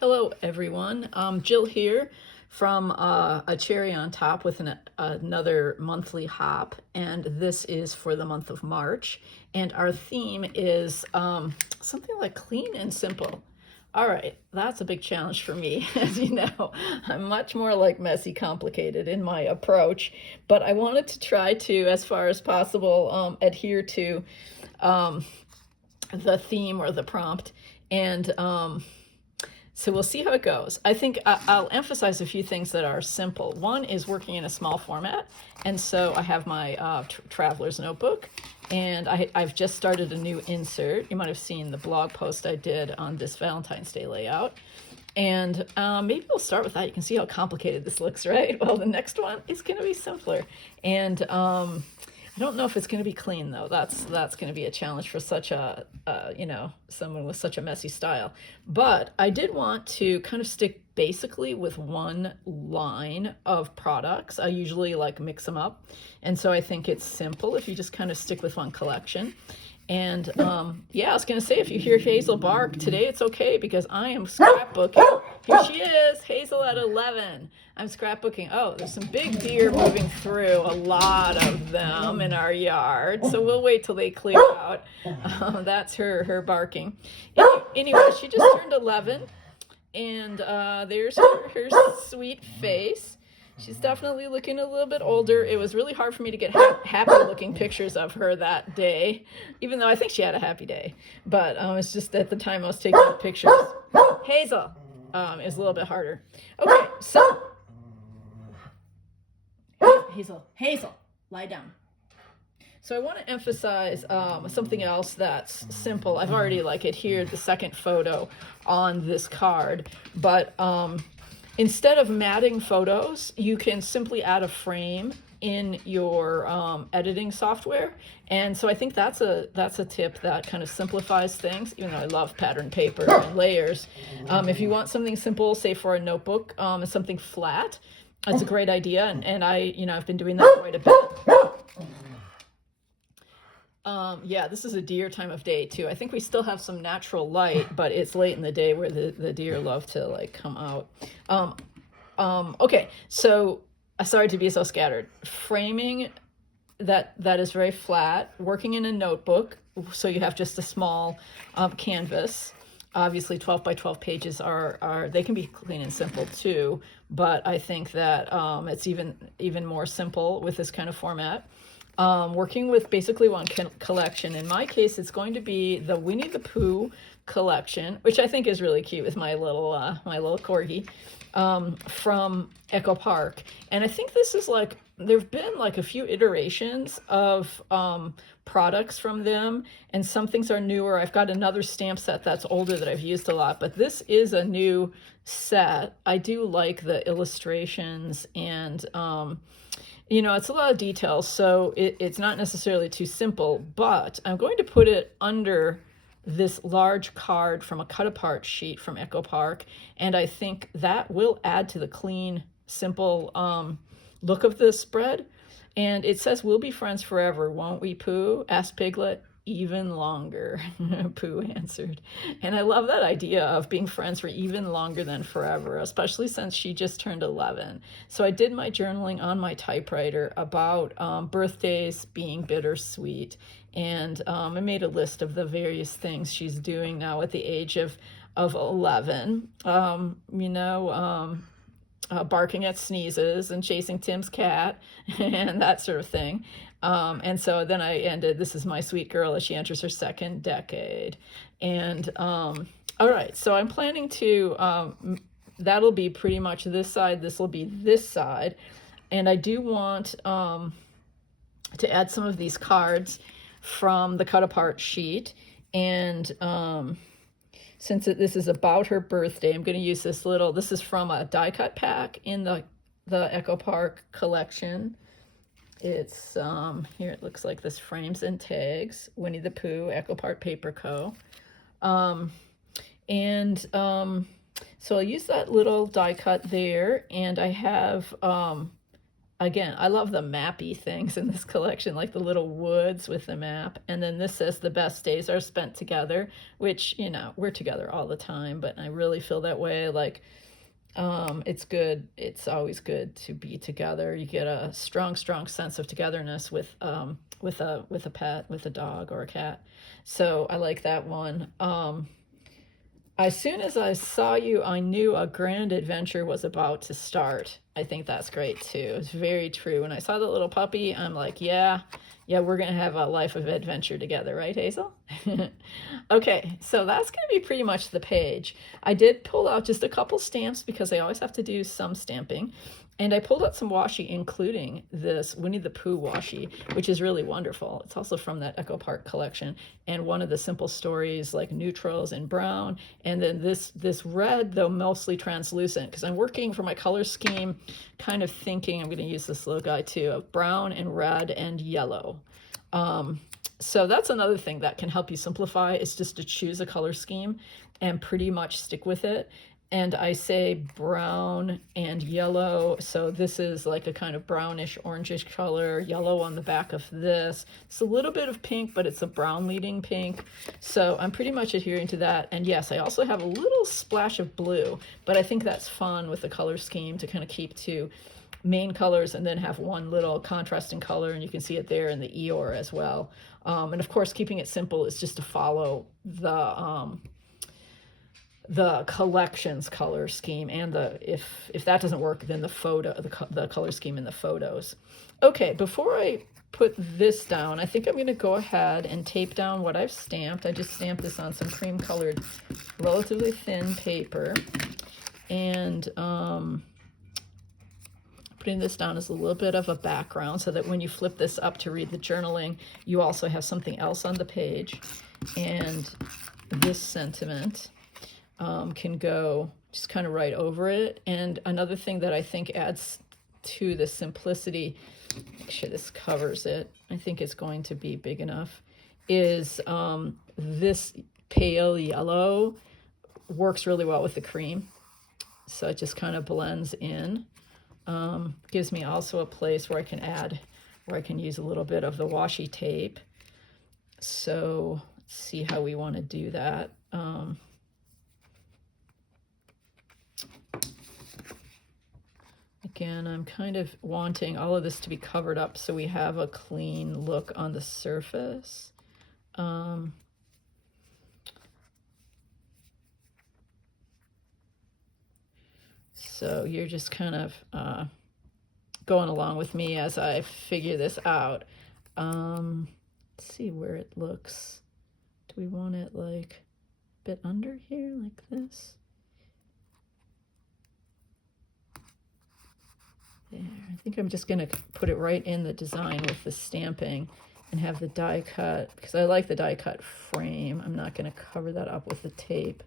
Hello, everyone. Jill here from A Cherry on Top with another monthly hop, and this is for the month of March. And our theme is something like clean and simple. All right, that's a big challenge for me. As you know, I'm much more like messy, complicated in my approach, but I wanted to try to, as far as possible, adhere to the theme or the prompt. And so we'll see how it goes. I think I'll emphasize a few things that are simple. One is working in a small format. And so I have my traveler's notebook, and I've just started a new insert. You might have seen the blog post I did on this Valentine's Day layout. And maybe we'll start with that. You can see how complicated this looks, right? Well, the next one is going to be simpler. And I don't know if it's going to be clean, though. That's going to be a challenge for such a, someone with such a messy style. But I did want to kind of stick basically with one line of products. I usually like mix them up. And so I think it's simple if you just kind of stick with one collection. And yeah, I was going to say, if you hear Hazel bark today, it's okay because I am scrapbooking. Here she is, Hazel at 11. I'm scrapbooking. Oh, there's some big deer moving through, a lot of them in our yard. So we'll wait till they clear out. That's her barking. Anyway, she just turned 11, and there's her sweet face. She's definitely looking a little bit older. It was really hard for me to get happy looking pictures of her that day, even though I think she had a happy day. But it's just at the time I was taking the pictures. Hazel is a little bit harder. Okay, so Hazel, lie down. So I want to emphasize something else that's simple. I've already adhered the second photo on this card, but instead of matting photos, you can simply add a frame in your editing software. And so I think that's a tip that kind of simplifies things, even though I love pattern paper and layers. If you want something simple, say for a notebook, something flat, that's a great idea. And I've been doing that quite a bit. Yeah, this is a deer time of day too. I think we still have some natural light, but it's late in the day where the deer love to come out. Okay, so sorry to be so scattered. Framing that is very flat, working in a notebook, so you have just a small canvas. Obviously 12 by 12 pages are they can be clean and simple too, but I think that it's even more simple with this kind of format. Working with basically one collection. In my case, it's going to be the Winnie the Pooh collection, which I think is really cute with my little corgi from Echo Park. And I think this is there've been a few iterations of products from them, and some things are newer. I've got another stamp set that's older that I've used a lot, but this is a new set. I do like the illustrations, and it's a lot of details, so it's not necessarily too simple, but I'm going to put it under this large card from a cut-apart sheet from Echo Park, and I think that will add to the clean, simple look of the spread. And it says, "We'll be friends forever, won't we, Pooh?" asked Piglet. "Even longer," Pooh answered. And I love that idea of being friends for even longer than forever, especially since she just turned 11. So I did my journaling on my typewriter about birthdays being bittersweet. And I made a list of the various things she's doing now at the age of 11. Barking at sneezes and chasing Tim's cat and that sort of thing. And so then I ended, "This is my sweet girl as she enters her second decade." And all right, so I'm planning to, that'll be pretty much this side, this will be this side. And I do want to add some of these cards from the cut-apart sheet. And since this is about her birthday, I'm going to use this is from a die cut pack in the Echo Park collection. It's here, it looks like this, Frames and Tags, Winnie the Pooh, Echo Park Paper Co. So I'll use that little die cut there, and I have again, I love the mappy things in this collection, like the little woods with the map. And then this says the best days are spent together, which, you know, we're together all the time, but I really feel that way. Like, it's good. It's always good to be together. You get a strong sense of togetherness with a pet, with a dog or a cat. So I like that one. As soon as I saw you, I knew a grand adventure was about to start. I think that's great too. It's very true. When I saw the little puppy, I'm like, yeah, we're going to have a life of adventure together, right, Hazel? Okay, so that's going to be pretty much the page. I did pull out just a couple stamps because I always have to do some stamping. And I pulled out some washi, including this Winnie the Pooh washi, which is really wonderful. It's also from that ACOT collection. And one of the simple stories, like neutrals and brown. And then this red, though mostly translucent, because I'm working for my color scheme, kind of thinking I'm going to use this little guy too, of brown and red and yellow. So that's another thing that can help you simplify, is just to choose a color scheme and pretty much stick with it. And I say brown and yellow, so this is like a kind of brownish orangish color, yellow on the back of this. It's a little bit of pink, but it's a brown leading pink. So I'm pretty much adhering to that. And yes, I also have a little splash of blue, but I think that's fun with the color scheme to kind of keep two main colors and then have one little contrasting color, and you can see it there in the Eeyore as well. And of course, keeping it simple is just to follow the collections color scheme, and if that doesn't work, then the color scheme in the photos. Okay, before I put this down, I think I'm going to go ahead and tape down what I've stamped. I just stamped this on some cream colored, relatively thin paper, and putting this down as a little bit of a background so that when you flip this up to read the journaling, you also have something else on the page. And this sentiment can go just kind of right over it. And another thing that I think adds to the simplicity, make sure this covers it, I think it's going to be big enough, is this pale yellow works really well with the cream. So it just kind of blends in. Gives me also a place where I can use a little bit of the washi tape. So let's see how we want to do that. Again, I'm kind of wanting all of this to be covered up so we have a clean look on the surface. So you're just kind of going along with me as I figure this out. Let's see where it looks. Do we want it like a bit under here, like this? There. I think I'm just going to put it right in the design with the stamping and have the die cut, because I like the die cut frame. I'm not going to cover that up with the tape.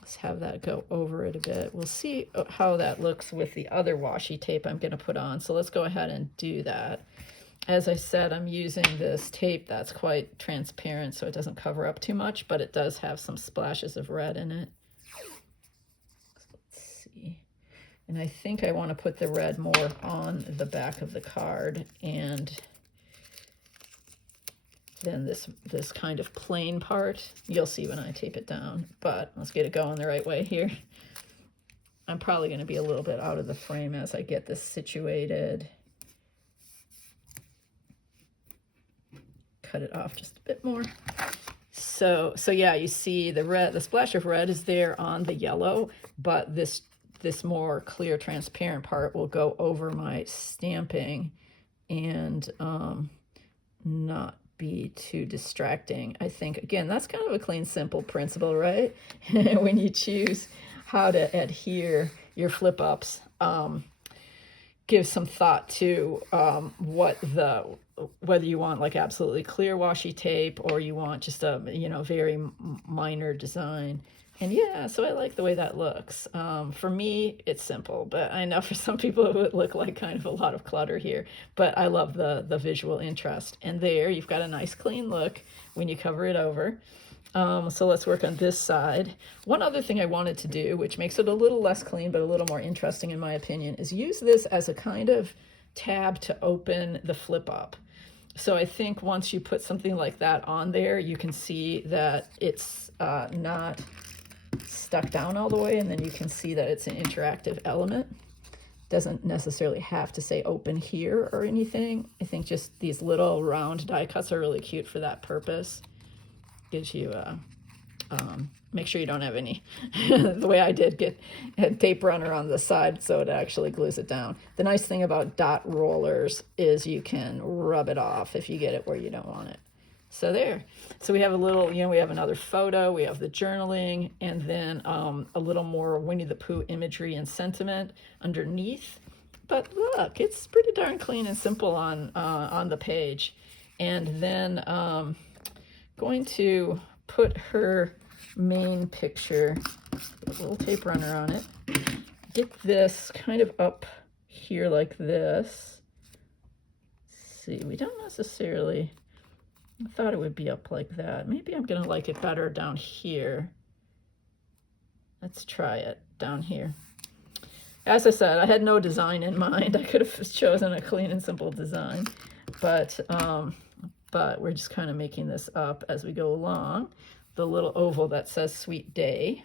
Let's have that go over it a bit. We'll see how that looks with the other washi tape I'm going to put on. So let's go ahead and do that. As I said, I'm using this tape that's quite transparent, so it doesn't cover up too much, but it does have some splashes of red in it. Let's see. And I think I want to put the red more on the back of the card, and then this kind of plain part, you'll see when I tape it down, but let's get it going the right way here. I'm probably going to be a little bit out of the frame as I get this situated. Cut it off just a bit more. So yeah, you see the red, the splash of red is there on the yellow, but this more clear transparent part will go over my stamping and not be too distracting. I think, again, that's kind of a clean, simple principle, right? When you choose how to adhere your flip ups, give some thought to whether you want like absolutely clear washi tape or you want just a very minor design. And yeah, so I like the way that looks. For me, it's simple, but I know for some people it would look like kind of a lot of clutter here, but I love the visual interest. And there you've got a nice clean look when you cover it over. So let's work on this side. One other thing I wanted to do, which makes it a little less clean but a little more interesting in my opinion, is use this as a kind of tab to open the flip up. So I think once you put something like that on there, you can see that it's not stuck down all the way, and then you can see that it's an interactive element. Doesn't necessarily have to say open here or anything. I think just these little round die cuts are really cute for that purpose. Gives you make sure you don't have any, the way I did, had tape runner on the side so it actually glues it down. The nice thing about dot rollers is you can rub it off if you get it where you don't want it. So there. So we have a little, we have another photo, we have the journaling, and then a little more Winnie the Pooh imagery and sentiment underneath. But look, it's pretty darn clean and simple on the page. And then going to put her main picture, a little tape runner on it. Get this kind of up here like this. Let's see, we don't necessarily... I thought it would be up like that. Maybe I'm gonna like it better down here. Let's try it down here. As I said, I had no design in mind. I could have chosen a clean and simple design, but we're just kind of making this up as we go along. The little oval that says Sweet Day.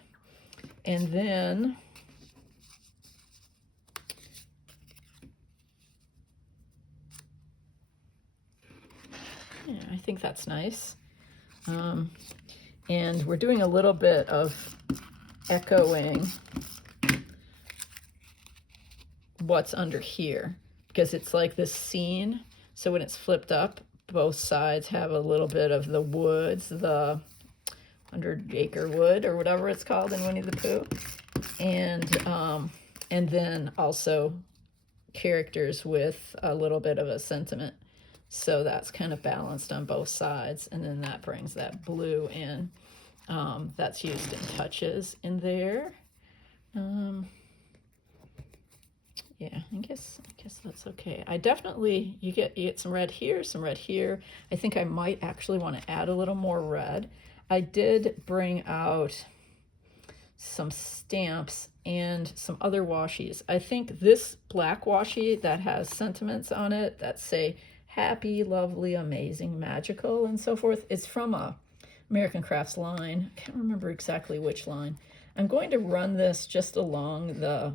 And then yeah, I think that's nice. And we're doing a little bit of echoing what's under here, because it's like this scene. So when it's flipped up, both sides have a little bit of the woods, the 100-acre wood or whatever it's called in Winnie the Pooh. And then also characters with a little bit of a sentiment. So that's kind of balanced on both sides, and then that brings that blue in. That's used in touches in there. Yeah, I guess that's okay. I definitely, you get some red here, some red here. I think I might actually want to add a little more red. I did bring out some stamps and some other washies. I think this black washi that has sentiments on it that say happy, lovely, amazing, magical, and so forth, is from a American Crafts line. I can't remember exactly which line. I'm going to run this just along the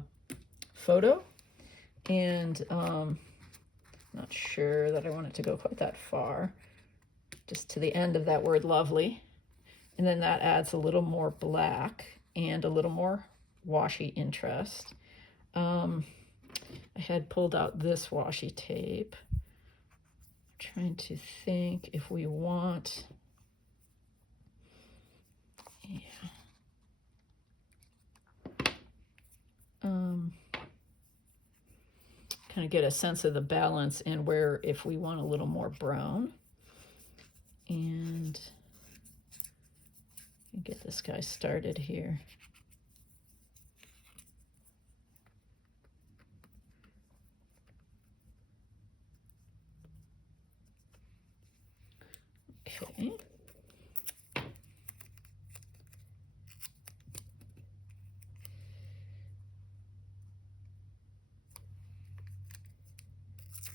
photo, and not sure that I want it to go quite that far, just to the end of that word lovely. And then that adds a little more black and a little more washi interest. I had pulled out this washi tape. Trying to think if we want, yeah. Kind of get a sense of the balance and where, if we want a little more brown. And get this guy started here. Okay.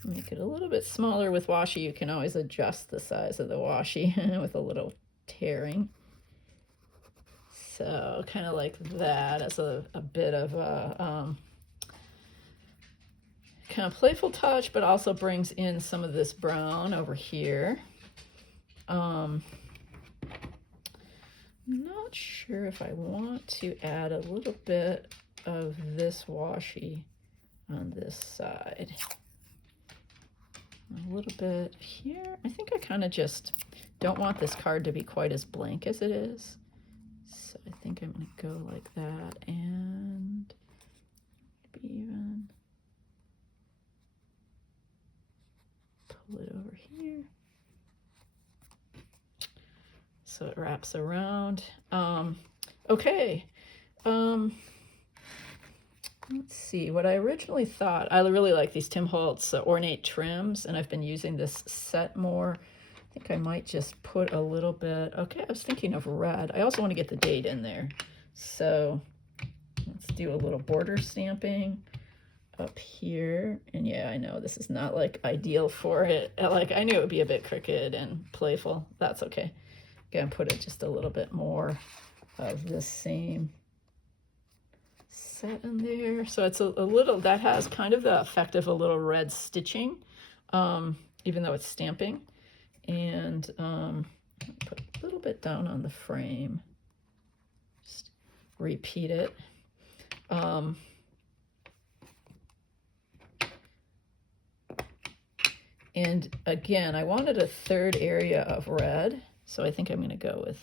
Make it a little bit smaller with washi. You can always adjust the size of the washi with a little tearing. So kind of like that as a bit of a kind of playful touch, but also brings in some of this brown over here. Not sure if I want to add a little bit of this washi on this side. A little bit here. I think I kind of just don't want this card to be quite as blank as it is. So I think I'm going to go like that, and maybe even pull it over here. So it wraps around. Okay. Let's see, what I originally thought, I really like these Tim Holtz ornate trims, and I've been using this set more. I think I might just put a little bit, okay, I was thinking of red. I also want to get the date in there. So let's do a little border stamping. up here. And yeah, I know this is not like ideal for it. Like I knew it would be a bit crooked and playful. That's okay. Gonna put it just a little bit more of the same set in there. So it's a little, that has kind of the effect of a little red stitching, even though it's stamping. And put a little bit down on the frame. Just repeat it. And again, I wanted a third area of red, so I think I'm going to go with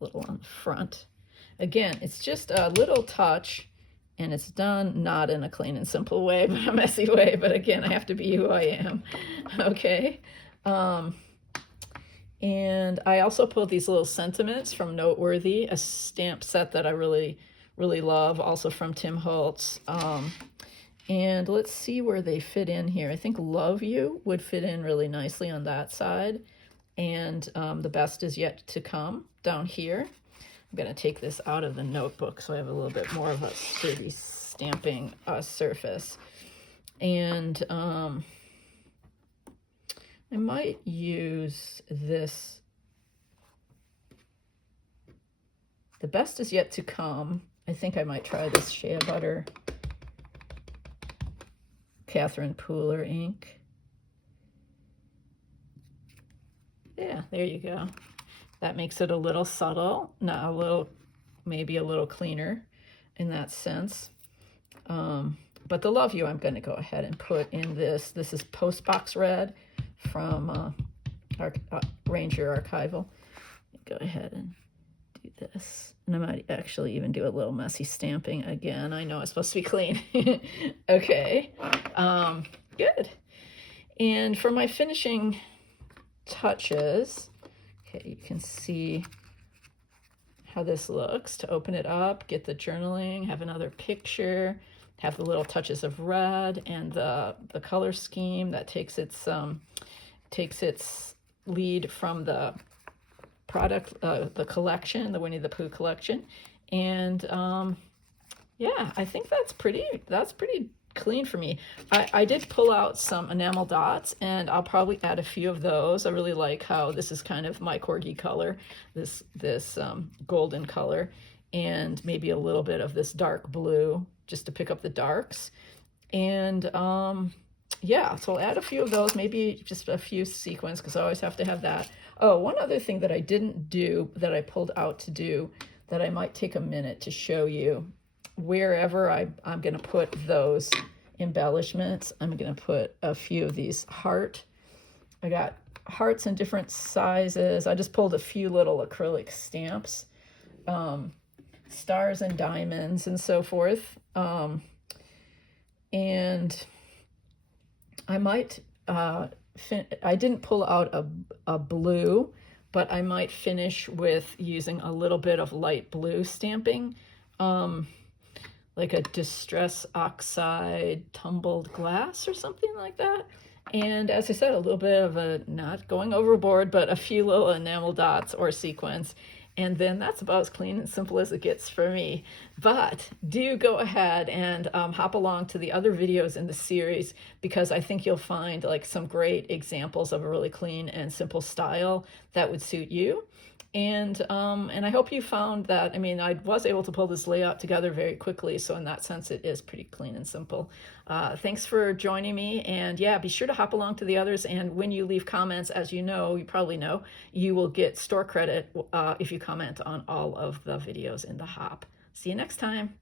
a little on the front. Again, it's just a little touch, and it's done not in a clean and simple way, but a messy way. But again, I have to be who I am. Okay. And I also pulled these little sentiments from Noteworthy, a stamp set that I really, really love, also from Tim Holtz. And let's see where they fit in here. I think Love You would fit in really nicely on that side. And The Best Is Yet to Come down here. I'm going to take this out of the notebook so I have a little bit more of a sturdy stamping surface. And I might use this. The Best Is Yet to Come. I think I might try this Shea Butter Catherine Pooler ink. Yeah, there you go. That makes it a little subtle, not a little, maybe a little cleaner in that sense. But the Love You, I'm going to go ahead and put in this. This is Postbox Red from Ranger Archival. Go ahead and do this. And I might actually even do a little messy stamping again. I know it's supposed to be clean. Okay, good. And for my finishing touches, okay, you can see how this looks. To open it up, get the journaling, have another picture, have the little touches of red, and the color scheme that takes its lead from the product, the collection, the Winnie the Pooh collection. And yeah, I think that's pretty clean for me. I did pull out some enamel dots, and I'll probably add a few of those. I really like how this is kind of my corgi color, this golden color, and maybe a little bit of this dark blue just to pick up the darks. And yeah, so I'll add a few of those, maybe just a few sequins, because I always have to have that. Oh, one other thing that I didn't do that I pulled out to do that I might take a minute to show you. Wherever I'm going to put those embellishments, I'm going to put a few of these heart. I got hearts in different sizes. I just pulled a few little acrylic stamps, stars and diamonds and so forth. And I might, I didn't pull out a blue, but I might finish with using a little bit of light blue stamping. Like a Distress Oxide Tumbled Glass or something like that. And as I said, a little bit of a, not going overboard, but a few little enamel dots or sequins. And then that's about as clean and simple as it gets for me. But do go ahead and hop along to the other videos in the series, because I think you'll find like some great examples of a really clean and simple style that would suit you. And I hope you found that, I mean, I was able to pull this layout together very quickly, so in that sense, it is pretty clean and simple. Thanks for joining me, and yeah, be sure to hop along to the others, and when you leave comments, as you know, you probably know, you will get store credit if you comment on all of the videos in the hop. See you next time.